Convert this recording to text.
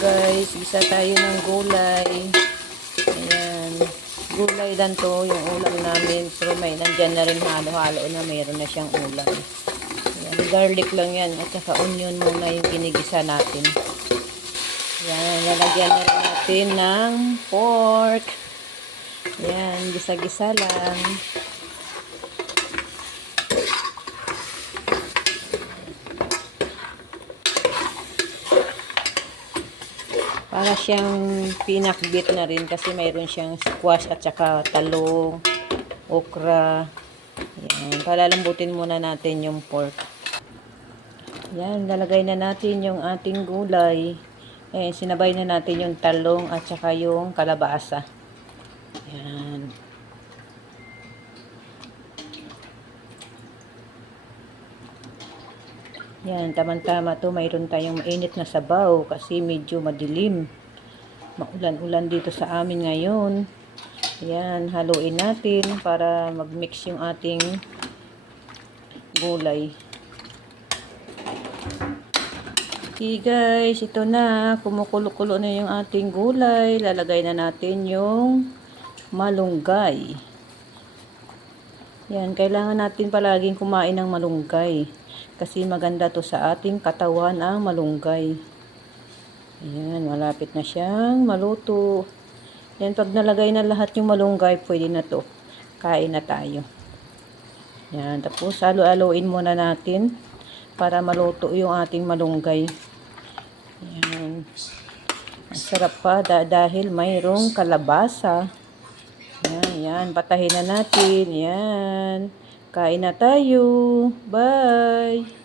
guys, gisa tayo ng gulay. Ayan. Gulay lang to, yung ulam namin. Pero may nandyan na rin halo-halo na mayroon na siyang ulam. Ayan. Garlic lang yan. At saka onion muna yung ginigisa natin. Ayan. Lalagyan na rin natin ng pork. Ayan. Gisa-gisa lang. Para siyang pinakbit na rin kasi mayroon siyang squash at saka talong, okra. Yan. Palalambutin muna natin yung pork. Yan. Lalagay na natin yung ating gulay. Ayan. Sinabay na natin yung talong at saka yung kalabasa. Yan. Yan, tamang-tama to. Mayroon tayong mainit na sabaw kasi medyo madilim. Maulan-ulan dito sa amin ngayon. Yan, haluin natin para mag-mix yung ating gulay. Okay guys, ito na. Kumukulo-kulo na yung ating gulay. Lalagay na natin yung malunggay. Yan, kailangan natin palaging kumain ng malunggay. Kasi maganda to sa ating katawan ang malunggay. Ayan, malapit na siyang maluto. Yan, pag nalagay na lahat yung malunggay, pwede na to. Kain na tayo. Yan, tapos halo-haloin muna natin para maluto yung ating malunggay. Yan. Masarap pa dahil mayroong kalabasa. Yan, patahin na natin. Yan. Kain na tayo. Bye!